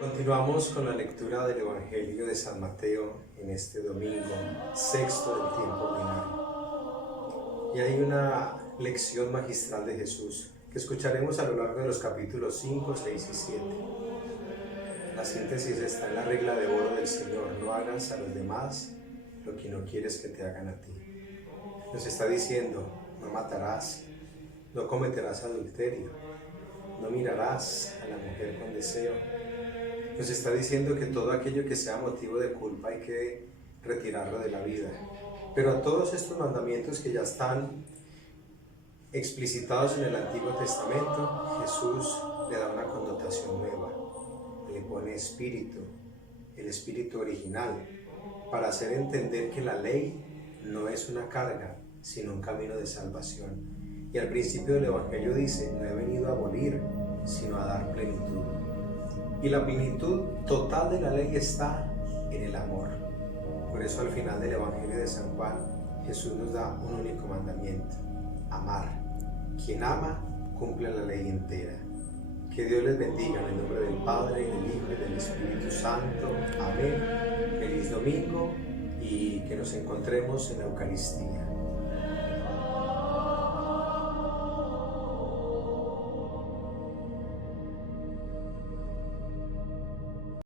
Continuamos con la lectura del Evangelio de San Mateo en este domingo, sexto del tiempo ordinario. Y hay una lección magistral de Jesús que escucharemos a lo largo de los capítulos 5, 6 y 7. La síntesis está en la regla de oro del Señor: no hagas a los demás lo que no quieres que te hagan a ti. Nos está diciendo: no matarás, no cometerás adulterio, no mirarás a la mujer con deseo. Nos está diciendo que todo aquello que sea motivo de culpa hay que retirarlo de la vida. Pero a todos estos mandamientos que ya están explicitados en el Antiguo Testamento, Jesús le da una connotación nueva. Le pone espíritu, el espíritu original, para hacer entender que la ley no es una carga, sino un camino de salvación. Y al principio del Evangelio dice: no he venido a abolir, sino a dar plenitud. Y la plenitud total de la ley está en el amor. Por eso al final del Evangelio de San Juan, Jesús nos da un único mandamiento: amar. Quien ama, cumple la ley entera. Que Dios les bendiga en el nombre del Padre, del Hijo y del Espíritu Santo. Amén. Feliz domingo y que nos encontremos en la Eucaristía.